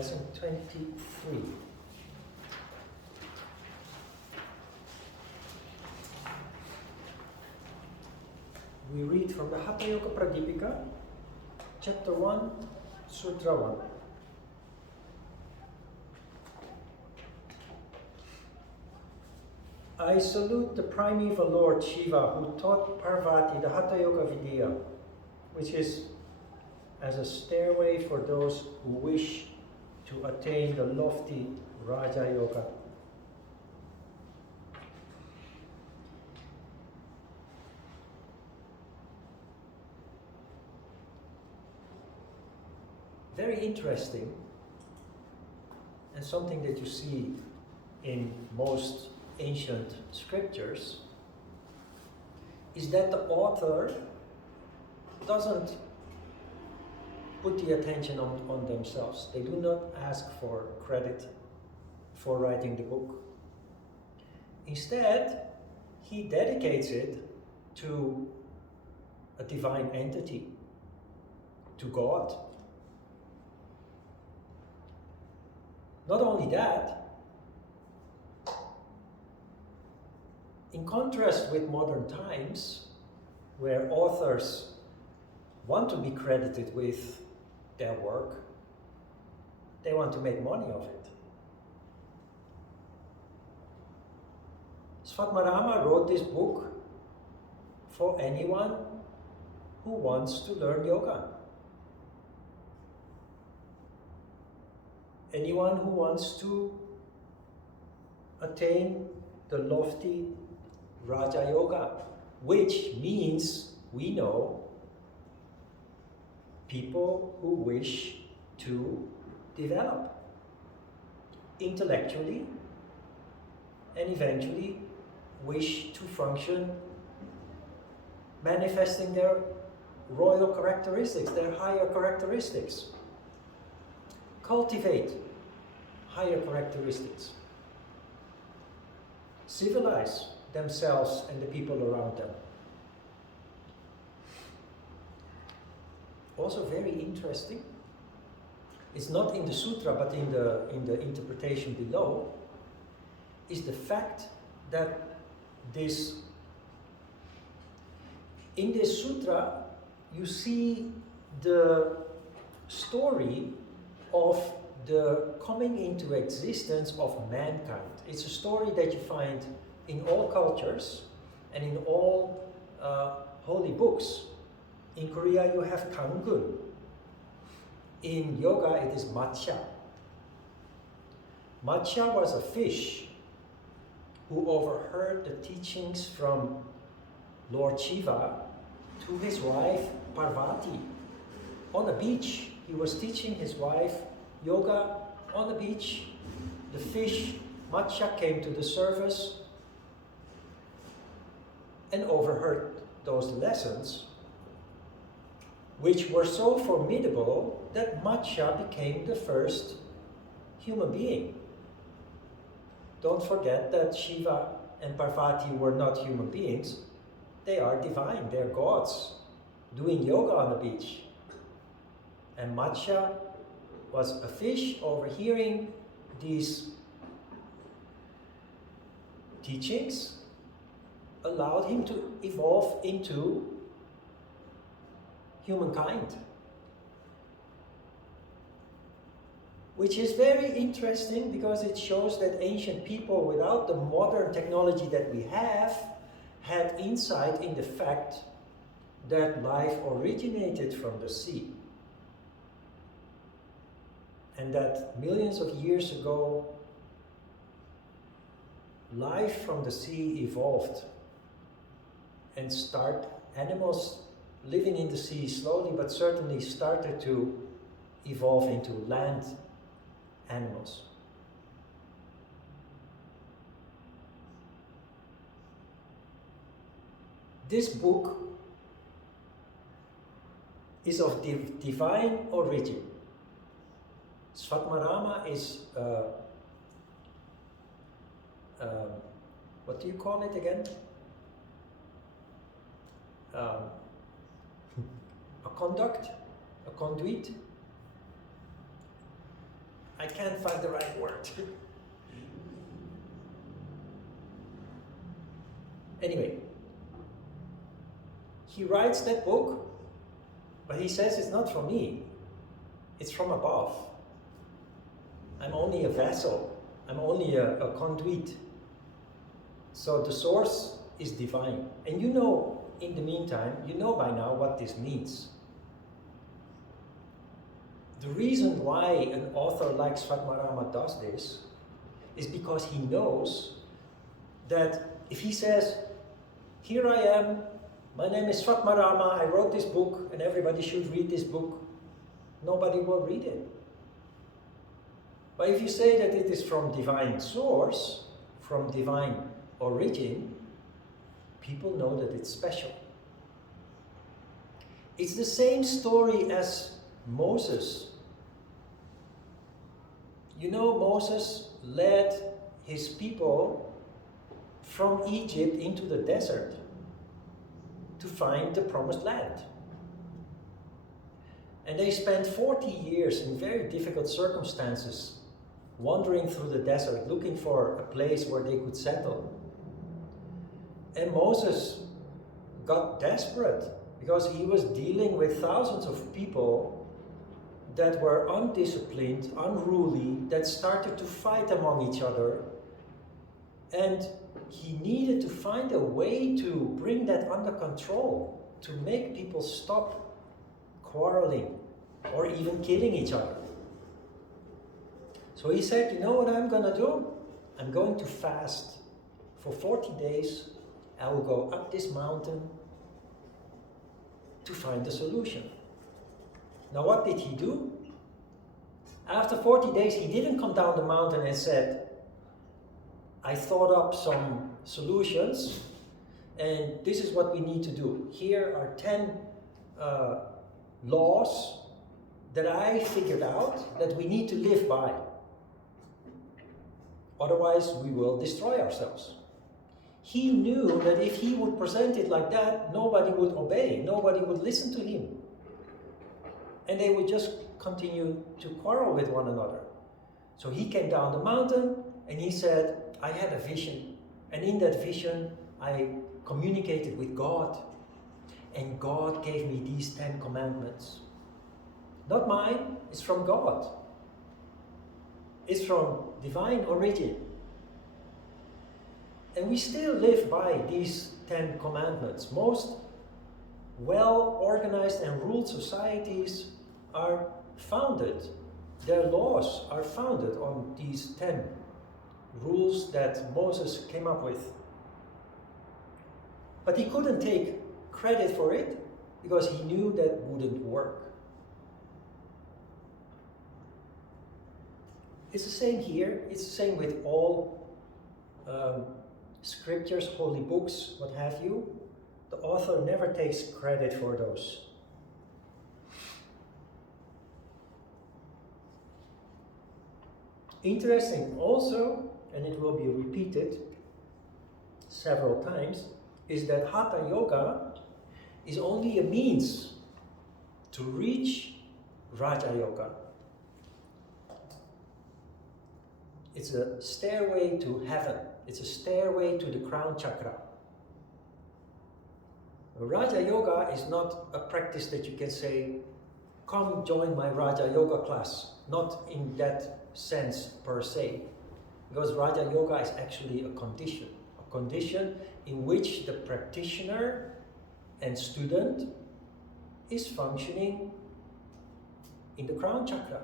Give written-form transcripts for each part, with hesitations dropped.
lesson 23. We read from the Hatha Yoga Pradipika, chapter 1, Sutra 1. I salute the primeval Lord Shiva who taught Parvati the Hatha Yoga Vidya, which is as a stairway for those who wish to attain the lofty Raja Yoga. Very interesting, and something that you see in most ancient scriptures, is that the author doesn't put the attention on themselves. They do not ask for credit for writing the book. Instead, he dedicates it to a divine entity, to God. Not only that, in contrast with modern times, where authors want to be credited with their work, they want to make money of it. Svatmarama wrote this book for anyone who wants to learn yoga. Anyone who wants to attain the lofty Raja Yoga, which means, we know, people who wish to develop intellectually and eventually wish to function manifesting their royal characteristics, their higher characteristics. Cultivate higher characteristics. Civilize themselves and the people around them. Also very interesting, it's not in the sutra but in the interpretation below, is the fact that in this sutra you see the story of the coming into existence of mankind. It's a story that you find in all cultures and in all holy books. In Korea you have Kangun. In yoga it is Matsya. Matsya was a fish who overheard the teachings from Lord Shiva to his wife Parvati on a beach. He was teaching his wife yoga on the beach. The fish, Matsya, came to the surface and overheard those lessons, which were so formidable that Matsya became the first human being. Don't forget that Shiva and Parvati were not human beings. They are divine, they're gods doing yoga on the beach. And Matsya was a fish overhearing these teachings, allowed him to evolve into humankind. Which is very interesting because it shows that ancient people, without the modern technology that we have, had insight in the fact that life originated from the sea. And that millions of years ago, life from the sea evolved and animals living in the sea slowly but certainly started to evolve into land animals. This book is of divine origin. Svatmarama is, what do you call it again? A conduit, I can't find the right word. Anyway, he writes that book, but he says it's not from me, it's from above. I'm only a vessel, I'm only a conduit. So the source is divine. And you know, in the meantime, you know by now what this means. The reason why an author like Svatmarama does this is because he knows that if he says, here I am, my name is Svatmarama, I wrote this book and everybody should read this book, nobody will read it. But if you say that it is from divine source, from divine origin, people know that it's special. It's the same story as Moses. You know, Moses led his people from Egypt into the desert to find the promised land. And they spent 40 years in very difficult circumstances, wandering through the desert, looking for a place where they could settle. And Moses got desperate because he was dealing with thousands of people that were undisciplined, unruly, that started to fight among each other. And he needed to find a way to bring that under control, to make people stop quarreling or even killing each other. So he said, you know what I'm going to do? I'm going to fast for 40 days. I will go up this mountain to find a solution. Now what did he do? After 40 days, he didn't come down the mountain and said, I thought up some solutions and this is what we need to do. Here are 10 laws that I figured out that we need to live by. Otherwise, we will destroy ourselves. He knew that if he would present it like that, nobody would obey, nobody would listen to him. And they would just continue to quarrel with one another. So he came down the mountain and he said, I had a vision. And in that vision, I communicated with God. And God gave me these 10 commandments. Not mine, it's from God. It's from divine origin. And we still live by these 10 commandments. Most well-organized and ruled societies are founded, their laws are founded on these 10 rules that Moses came up with. But he couldn't take credit for it because he knew that wouldn't work. It's the same here, it's the same with all scriptures, holy books, what have you. The author never takes credit for those. Interesting also, and it will be repeated several times, is that Hatha Yoga is only a means to reach Raja Yoga. It's a stairway to heaven. It's a stairway to the crown chakra. Raja Yoga is not a practice that you can say, come join my Raja Yoga class. Not in that sense per se. Because Raja Yoga is actually a condition in which the practitioner and student is functioning in the crown chakra.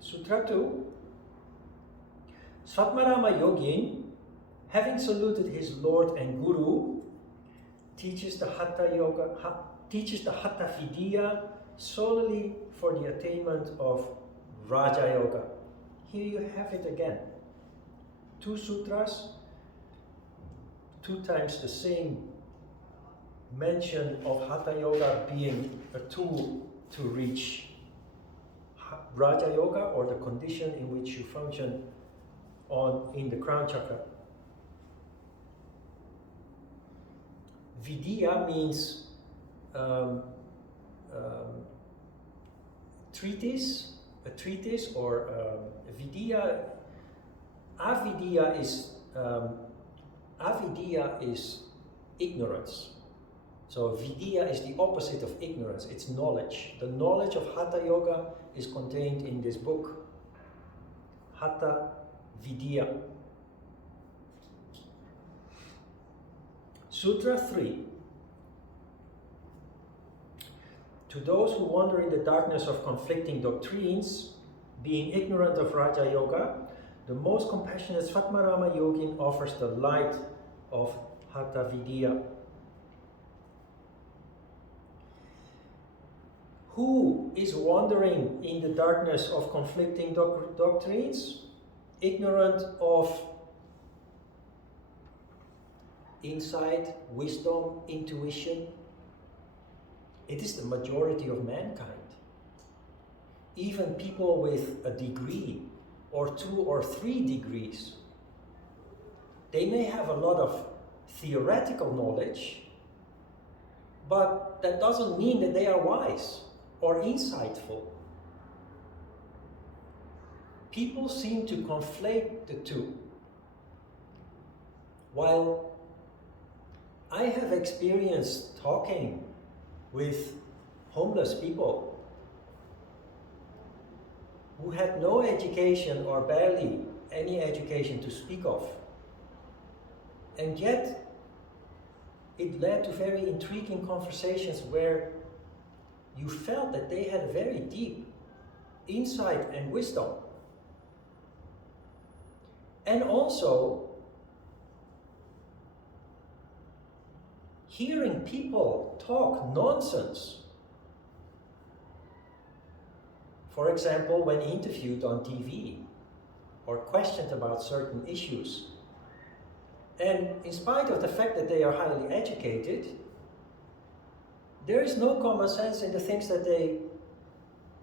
Sutra 2. Svatmarama Yogin, having saluted his Lord and Guru, teaches the Hatha Vidya solely for the attainment of Raja Yoga. Here you have it again. 2 sutras, 2 times the same mention of Hatha Yoga being a tool to reach Raja Yoga, or the condition in which you function in the crown chakra. Vidya means treatise, a treatise or vidya. Avidya is ignorance. So vidya is the opposite of ignorance. It's knowledge. The knowledge of Hatha Yoga is contained in this book, Hatha Vidya. Sutra 3. To those who wander in the darkness of conflicting doctrines, being ignorant of Raja Yoga, the most compassionate Svatmarama Yogin offers the light of Hatha Vidya. Who is wandering in the darkness of conflicting doctrines? Ignorant of insight, wisdom, intuition. It is the majority of mankind. Even people with a degree, or 2 or 3 degrees, they may have a lot of theoretical knowledge, but that doesn't mean that they are wise or insightful. People seem to conflate the two. While I have experienced talking with homeless people who had no education or barely any education to speak of, and yet it led to very intriguing conversations where you felt that they had a very deep insight and wisdom. And also, hearing people talk nonsense. For example, when interviewed on TV or questioned about certain issues. And in spite of the fact that they are highly educated, there is no common sense in the things that they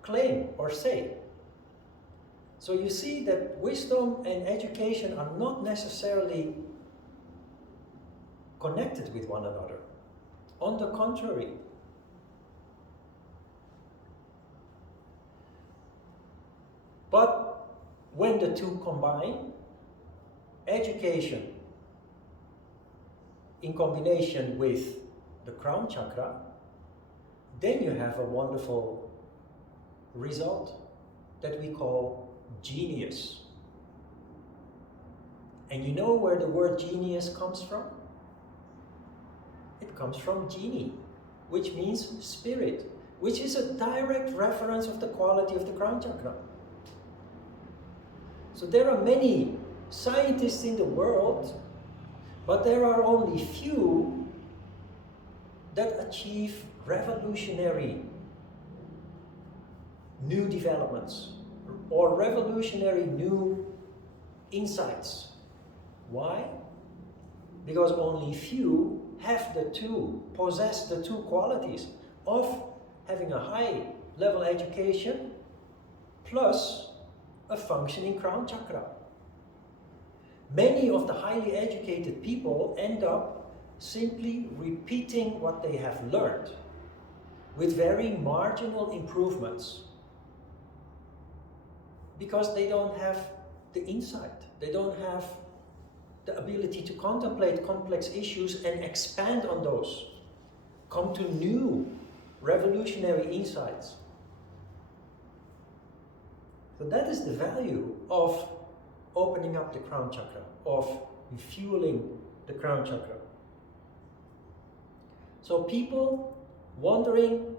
claim or say. So you see that wisdom and education are not necessarily connected with one another. On the contrary. But when the two combine, education in combination with the crown chakra, then you have a wonderful result that we call genius. And you know where the word genius comes from? It comes from genie, which means spirit, which is a direct reference of the quality of the crown chakra. So there are many scientists in the world, but there are only few that achieve revolutionary new developments or revolutionary new insights. Why? Because only few have the two, possess the two qualities of having a high level education plus a functioning crown chakra. Many of the highly educated people end up simply repeating what they have learned with very marginal improvements because they don't have the insight, they don't have the ability to contemplate complex issues and expand on those, come to new revolutionary insights. So that is the value of opening up the crown chakra, of refueling the crown chakra. So people wandering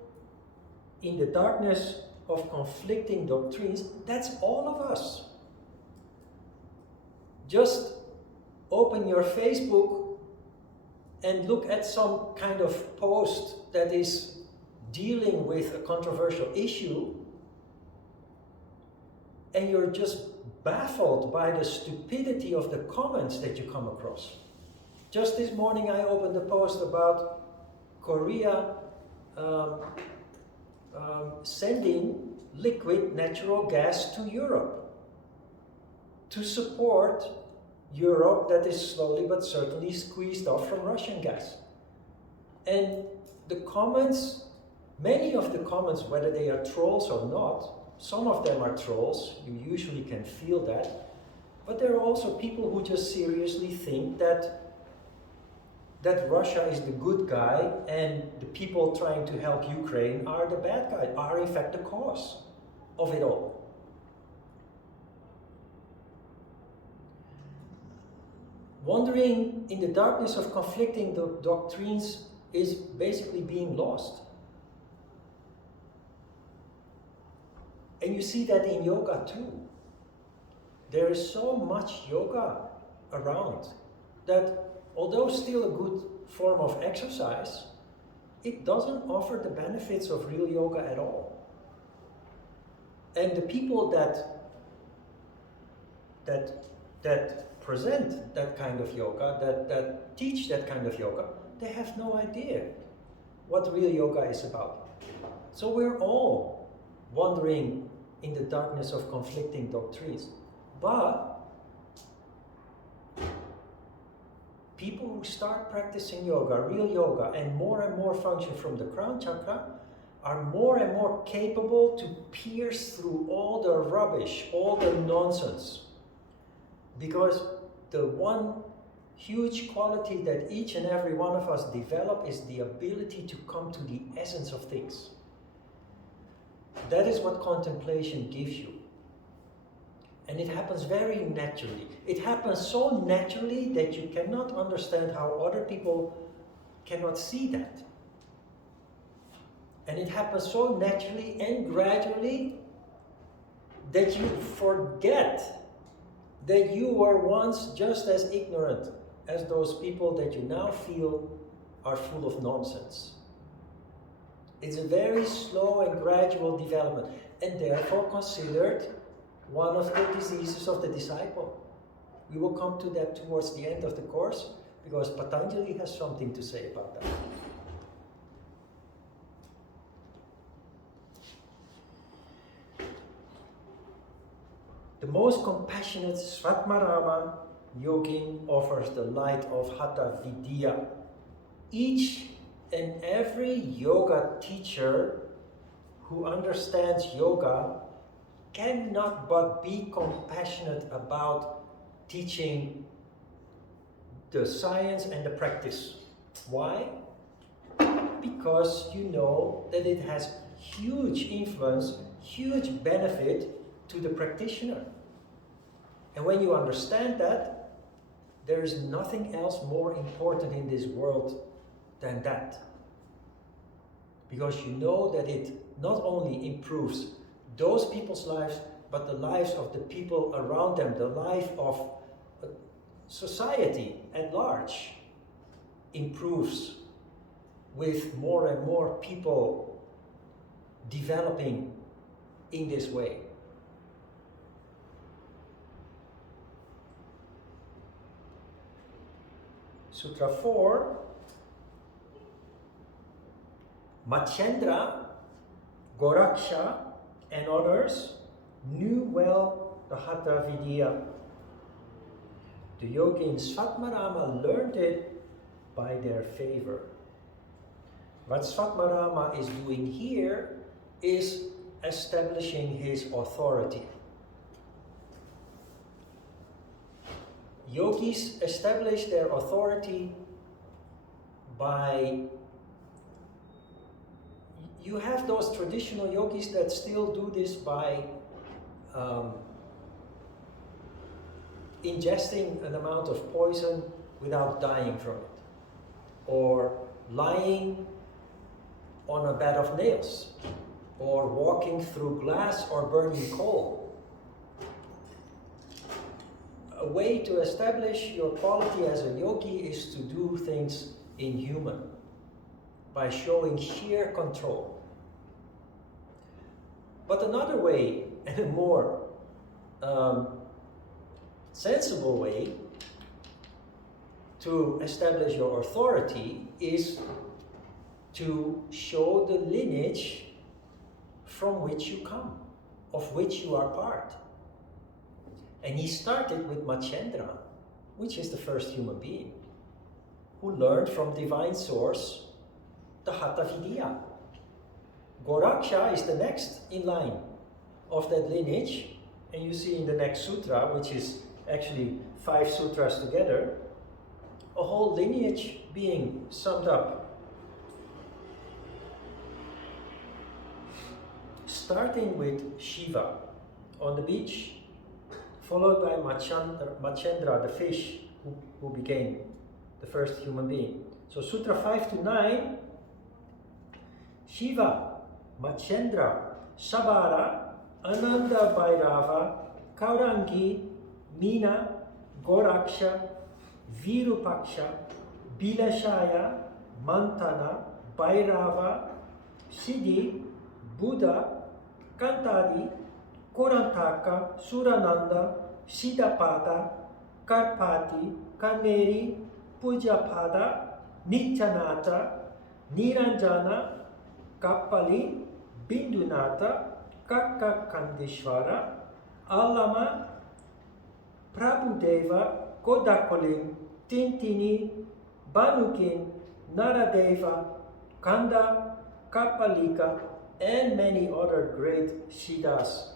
in the darkness of conflicting doctrines, that's all of us. Just open your Facebook and look at some kind of post that is dealing with a controversial issue, and you're just baffled by the stupidity of the comments that you come across. Just this morning I opened a post about Korea sending liquid natural gas to Europe to support Europe that is slowly but certainly squeezed off from Russian gas. And the comments Many of the comments, whether they are trolls or not, some of them are trolls, you usually can feel that, but there are also people who just seriously think that Russia is the good guy and the people trying to help Ukraine are the bad guy, are in fact the cause of it all. Wandering in the darkness of conflicting doctrines is basically being lost. And you see that in yoga too. There is so much yoga around that although still a good form of exercise, it doesn't offer the benefits of real yoga at all. And the people that present that kind of yoga, that teach that kind of yoga, they have no idea what real yoga is about. So we're all wandering in the darkness of conflicting doctrines. But people who start practicing yoga, real yoga, and more function from the crown chakra are more and more capable to pierce through all the rubbish, all the nonsense. Because the one huge quality that each and every one of us develop is the ability to come to the essence of things. That is what contemplation gives you. And it happens very naturally. It happens so naturally that you cannot understand how other people cannot see that. And it happens so naturally and gradually that you forget that you were once just as ignorant as those people that you now feel are full of nonsense. It's a very slow and gradual development, and therefore considered one of the diseases of the disciple. We will come to that towards the end of the course, because Patanjali has something to say about that. The most compassionate Svatmarama yogin offers the light of Hatha Vidya. Each and every yoga teacher who understands yoga cannot but be compassionate about teaching the science and the practice. Why? Because you know that it has huge influence, huge benefit to the practitioner. And when you understand that, there is nothing else more important in this world than that. Because you know that it not only improves those people's lives, but the lives of the people around them, the life of society at large improves with more and more people developing in this way. Sutra 4, Machendra, Goraksha, and others knew well the Hatha Vidya. The yogin Svatmarama learned it by their favor. What Svatmarama is doing here is establishing his authority. Yogis establish their authority by... You have those traditional yogis that still do this by ingesting an amount of poison without dying from it, or lying on a bed of nails, or walking through glass or burning coal. A way to establish your quality as a yogi is to do things inhuman, by showing sheer control. But another way, and a more sensible way to establish your authority is to show the lineage from which you come, of which you are part. And he started with Machendra, which is the first human being, who learned from divine source the Hatha Vidya. Goraksha is the next in line of that lineage, and you see in the next sutra, which is actually 5 sutras together, a whole lineage being summed up. Starting with Shiva on the beach, followed by Machendra, the fish, who became the first human being. So Sutra 5 to 9, Shiva, Machendra, Sabara, Ananda Bhairava, Kaurangi, Mina, Goraksha, Virupaksha, Bilashaya, Mantana, Bhairava, Siddhi, Buddha, Kantadi, Korantaka, Surananda, Siddhapada, Karpati, Kaneri, Pujapada, Nityanata, Niranjana, Kappali, Bindunata, Kakakandishvara, Alama, Prabhudeva, Kodakolim, Tintini, Banukin, Naradeva, Kanda, Kapalika, and many other great Siddhas,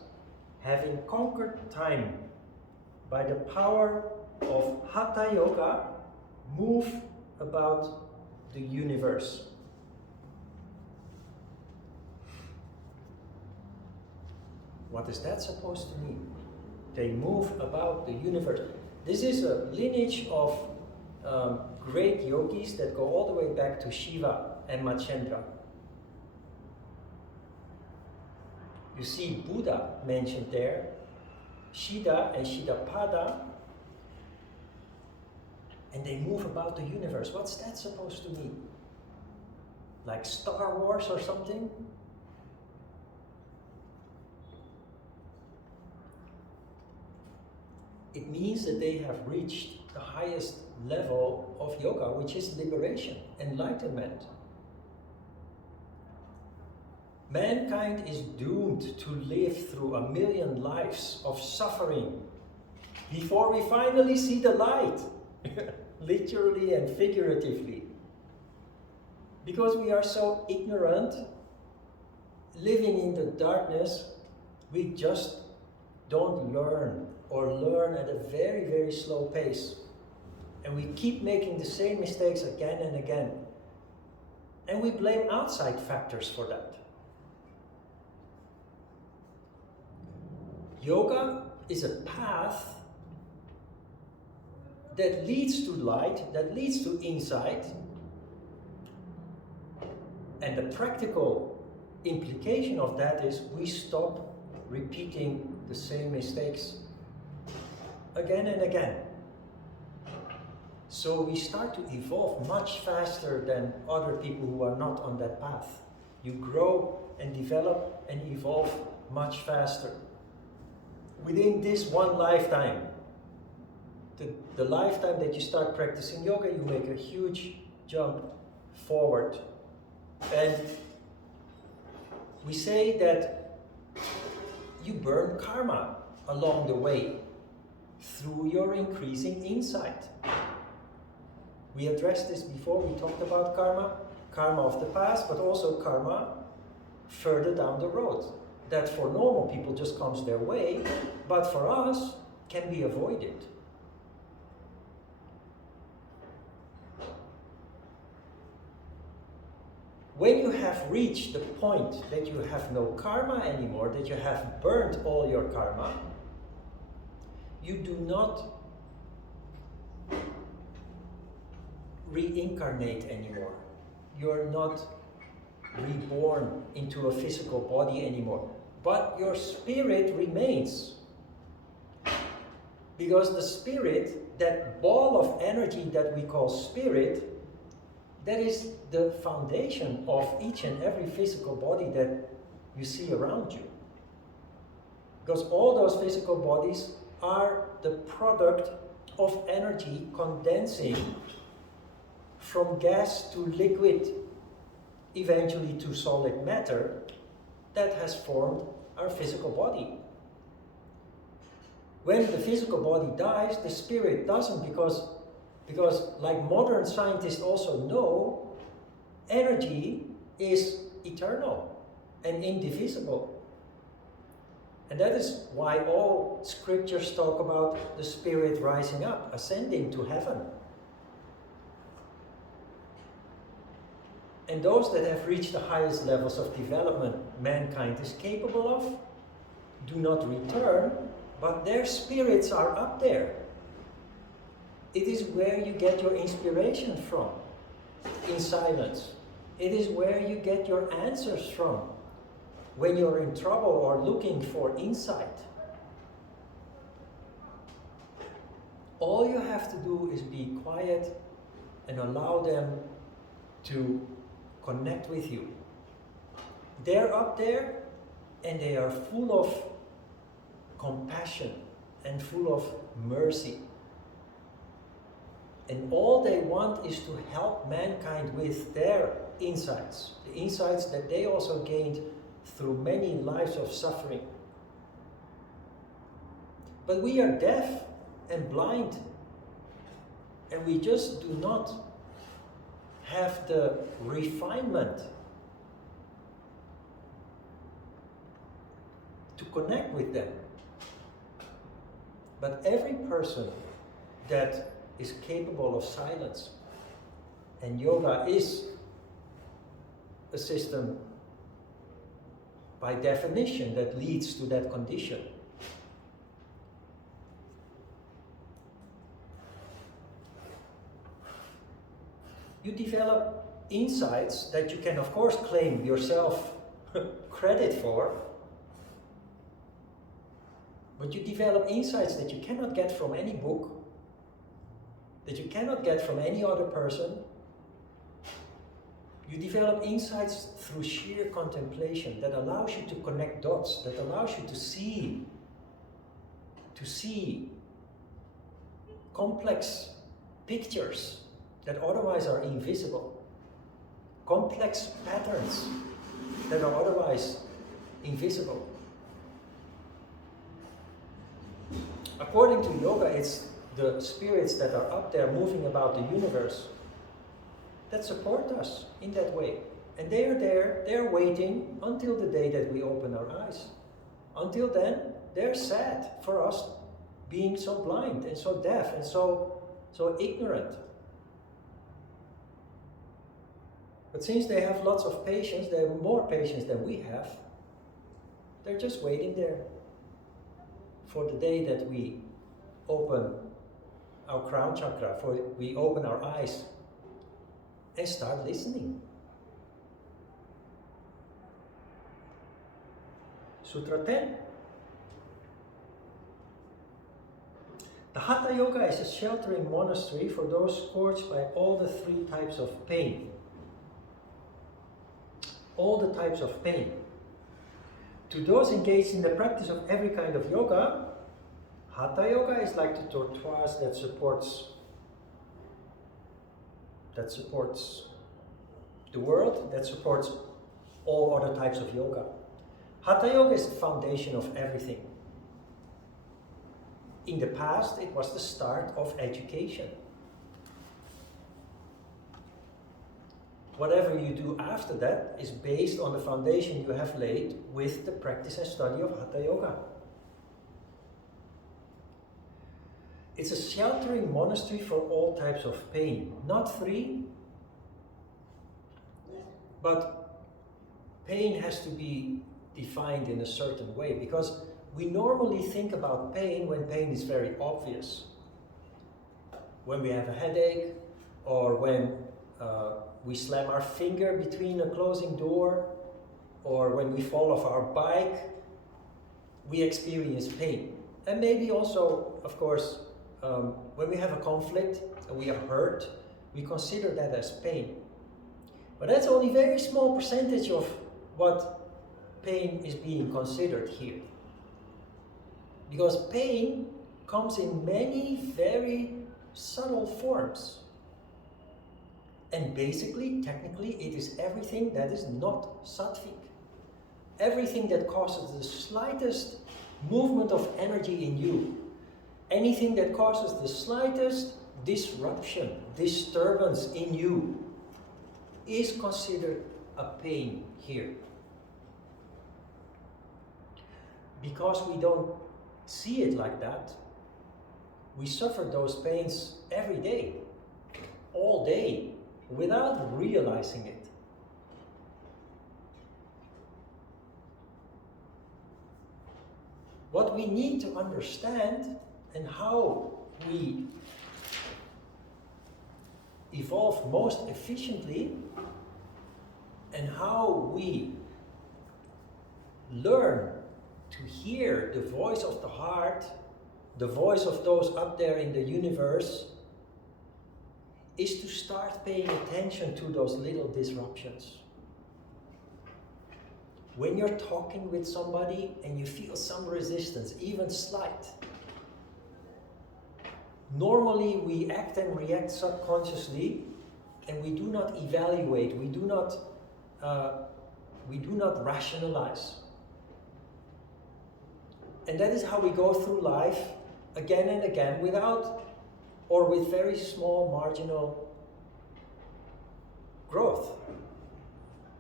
having conquered time by the power of Hatha Yoga, move about the universe. What is that supposed to mean? They move about the universe. This is a lineage of great yogis that go all the way back to Shiva and Machendra. You see Buddha mentioned there, Siddha and Siddhapada, and they move about the universe. What's that supposed to mean? Like Star Wars or something? It means that they have reached the highest level of yoga, which is liberation, enlightenment. Mankind is doomed to live through 1,000,000 lives of suffering before we finally see the light, literally and figuratively. Because we are so ignorant, living in the darkness, we just don't learn, or learn at a very, very slow pace. And we keep making the same mistakes again and again. And we blame outside factors for that. Yoga is a path that leads to light, that leads to insight. And the practical implication of that is we stop repeating the same mistakes again and again. So we start to evolve much faster than other people who are not on that path. You grow and develop and evolve much faster. Within this one lifetime, the lifetime that you start practicing yoga, you make a huge jump forward. And we say that you burn karma along the way through your increasing insight. We addressed this before. We talked about karma of the past, but also karma further down the road. That for normal people just comes their way, but for us can be avoided. When you have reached the point that you have no karma anymore, that you have burnt all your karma, you do not reincarnate anymore. You're not reborn into a physical body anymore. But your spirit remains. Because the spirit, that ball of energy that we call spirit, that is the foundation of each and every physical body that you see around you. Because all those physical bodies are the product of energy condensing from gas to liquid, eventually to solid matter, that has formed our physical body. When the physical body dies, the spirit doesn't, because like modern scientists also know, energy is eternal. and indivisible. And that is why all scriptures talk about the spirit rising up, ascending to heaven. And those that have reached the highest levels of development mankind is capable of do not return, but their spirits are up there. It is where you get your inspiration from, in silence. It is where you get your answers from when you're in trouble or looking for insight. All you have to do is be quiet and allow them to connect with you. They're up there and they are full of compassion and full of mercy. And all they want is to help mankind with their insights, the insights that they also gained through many lives of suffering. But we are deaf and blind, and we just do not have the refinement to connect with them. But every person that is capable of silence, and yoga is a system by definition that leads to that condition. You develop insights that you can of course claim yourself credit for, but you develop insights that you cannot get from any book, that you cannot get from any other person. You develop insights through sheer contemplation that allows you to connect dots, that allows you to see complex pictures that otherwise are invisible, complex patterns that are otherwise invisible. According to yoga, it's the spirits that are up there moving about the universe that support us in that way. And they are there, they're waiting until the day that we open our eyes. Until then, they're sad for us being so blind and so deaf and so ignorant. But since they have lots of patience, they have more patience than we have, they're just waiting there for the day that we open our crown chakra, for we open our eyes and start listening. Sutra 10. The Hatha Yoga is a sheltering monastery for those scorched by all the three types of pain. All the types of pain. To those engaged in the practice of every kind of yoga, Hatha Yoga is like the tortoise that supports the world, that supports all other types of yoga. Hatha Yoga is the foundation of everything. In the past, it was the start of education. Whatever you do after that is based on the foundation you have laid with the practice and study of Hatha Yoga. It's a sheltering monastery for all types of pain. Not three, but pain has to be defined in a certain way, because we normally think about pain when pain is very obvious. When we have a headache, or when we slam our finger between a closing door, or when we fall off our bike, we experience pain. And maybe also, of course, when we have a conflict and we are hurt, we consider that as pain. But that's only a very small percentage of what pain is being considered here. Because pain comes in many very subtle forms. And basically, technically, it is everything that is not sattvic. Everything that causes the slightest movement of energy in you. Anything that causes the slightest disruption, disturbance in you, is considered a pain here. because we don't see it like that, we suffer those pains every day, all day, without realizing it. What we need to understand and how we evolve most efficiently and how we learn to hear the voice of the heart, the voice of those up there in the universe, is to start paying attention to those little disruptions. When you're talking with somebody and you feel some resistance, even slight, normally we act and react subconsciously and we do not evaluate, we do not rationalize. And that is how we go through life again and again without or with very small marginal growth,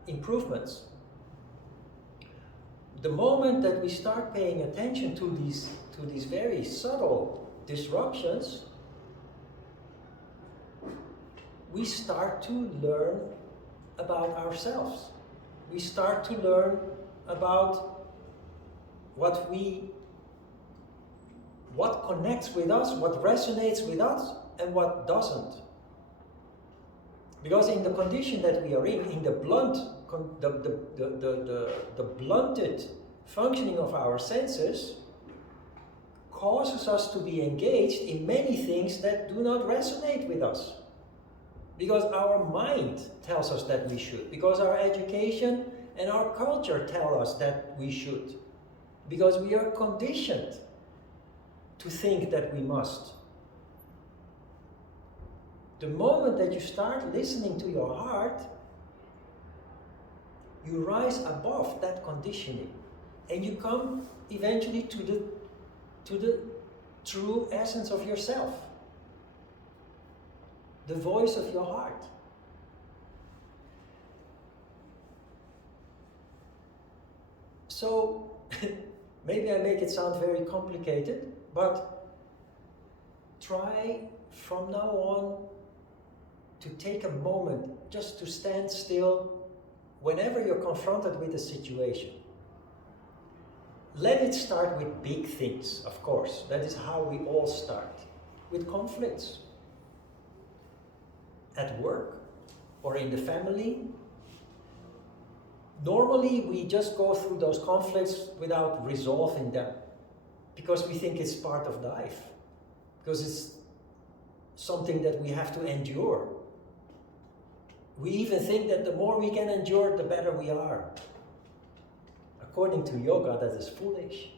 improvements. The moment that we start paying attention to these very subtle disruptions, we start to learn about ourselves. We start to learn about what connects with us, what resonates with us, and what doesn't. Because in the condition that we are in the blunted functioning of our senses causes us to be engaged in many things that do not resonate with us. Because our mind tells us that we should. Because our education and our culture tell us that we should. Because we are conditioned to think that we must. The moment that you start listening to your heart, you rise above that conditioning and you come eventually to the true essence of yourself, the voice of your heart. So maybe I make it sound very complicated, but try from now on to take a moment just to stand still whenever you're confronted with a situation. Let it start with big things, of course. That is how we all start. With conflicts. At work or in the family. Normally we just go through those conflicts without resolving them. Because we think it's part of life. Because it's something that we have to endure. We even think that the more we can endure, the better we are. According to yoga, that is foolish.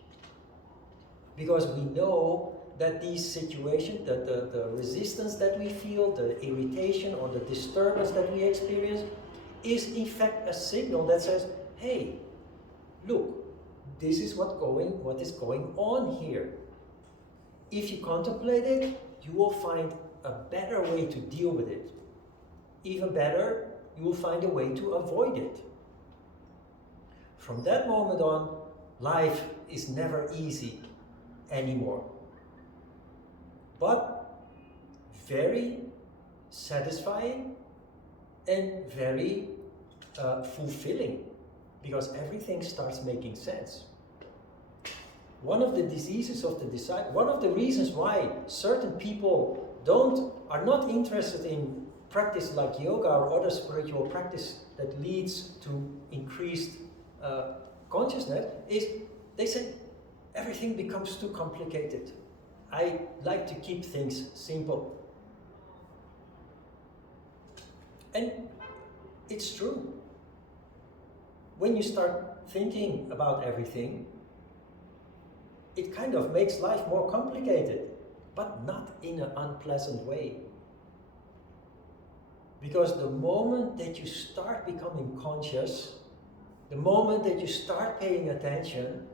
Because we know that these situations, the resistance that we feel, the irritation or the disturbance that we experience, is in fact a signal that says, hey, look, this is what is going on here. If you contemplate it, you will find a better way to deal with it. Even better, you will find a way to avoid it. From that moment on, life is never easy anymore. But very satisfying and very fulfilling, because everything starts making sense. One of the diseases of the disciple, one of the reasons why certain people are not interested in practice like yoga or other spiritual practice that leads to increased consciousness is they say everything becomes too complicated. I like to keep things simple. And it's true. When you start thinking about everything, it kind of makes life more complicated, but not in an unpleasant way. Because the moment that you start becoming conscious, the moment that you start paying attention,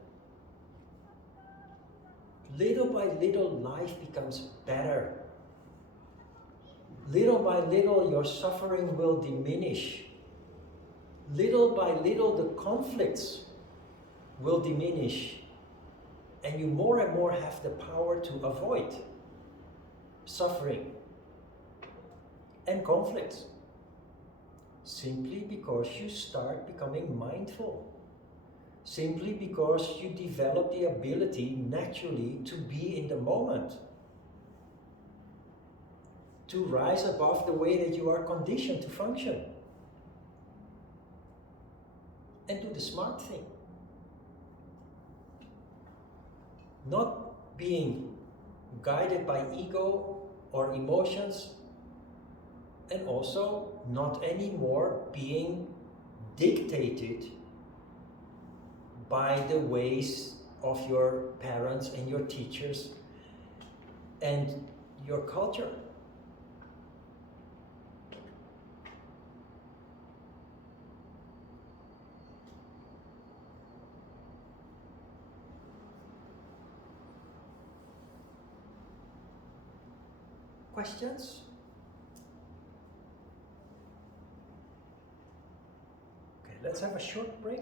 little by little life becomes better. Little by little your suffering will diminish. Little by little the conflicts will diminish. And you more and more have the power to avoid suffering and conflicts. Simply because you start becoming mindful. Simply because you develop the ability naturally to be in the moment. To rise above the way that you are conditioned to function. And do the smart thing. Not being guided by ego or emotions, and also not anymore being dictated by the ways of your parents and your teachers and your culture. Questions? Okay, let's have a short break.